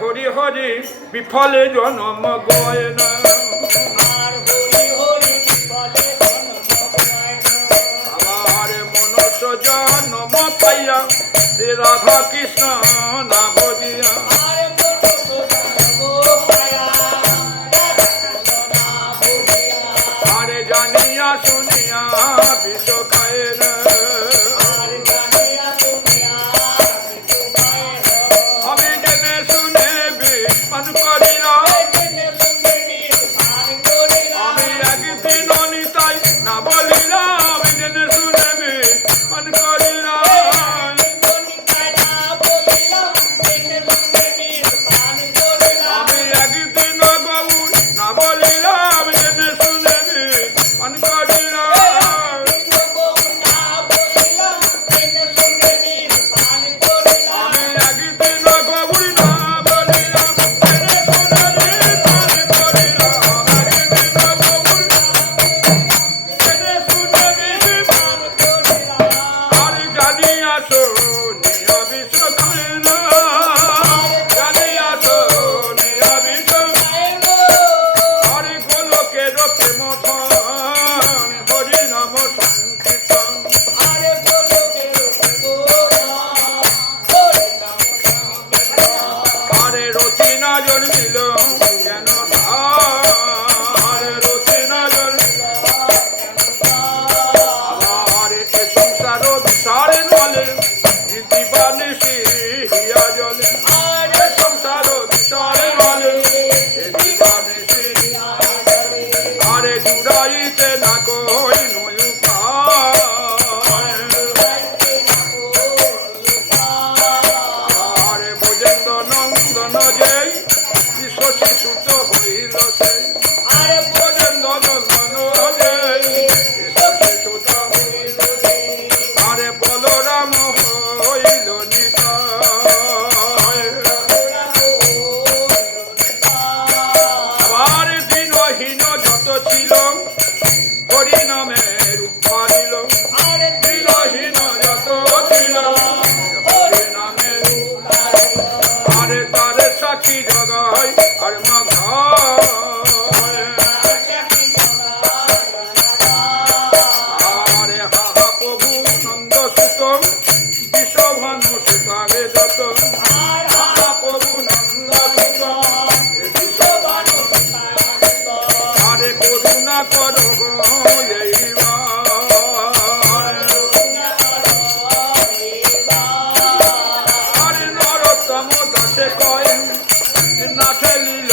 হরি হরি বিফলে জনম গয় না আবার মনুষ্য জন্ম পাইয়া রাধা কৃষ্ণ না ভজিয়া আরে জানিয়া শুনিয়া বিষ খায় না আমি জেনে শুনে বিমান করিলাম আমি একদিন অনিতাই না বলিলাম আমি জেনে শুনে বিমান করিলাম আমি একদিন গৌর না বলিলাম জেনে শুনে বিমান করিলাম আমি একদিন গৌর না বলিলাম জেনে শুনে বিমান করিলাম একদিন গৌর জেনে শুনে বিমান আর জানিয়া শুনিয়া বিষ খায় না জানিয়া শুনিয়া বিষ আর গোলকের প্রেম ধন হরি নাম সংকীর্তন আরে রতি না জন্মিল কেন আরে রতি না জন্মিল আরে এ সংসার বিসারে নলে দিবানিশি হিয়া জলে আরে সংসার বিসারে নলে দিবানিশি আরে জুড়াইতে না কই নয়ুকা আরে বোজেন্দ্র নন্দন যেই শিশু শিশুত হইল সেই আরে বোজেন্দ্র নন্দন যেই শিশু শিশুত হইল আরে বলরাম হইল নিতাই আবার দিনহীন যত ছিল হরি নামের উপারিল দিনহীন যত ছিল হরি নামের আরে তার সাক্ষী জগায় আর মাঘায় আরে হাহা প্রভু নন্দ সুত বিশ্বভানু সুতাগে যত হাহা প্রভু নন্দ সুত বিশ্বভানু আরে করুণা করো আরে নরোত্তম দাসে কয় না ঠেলিল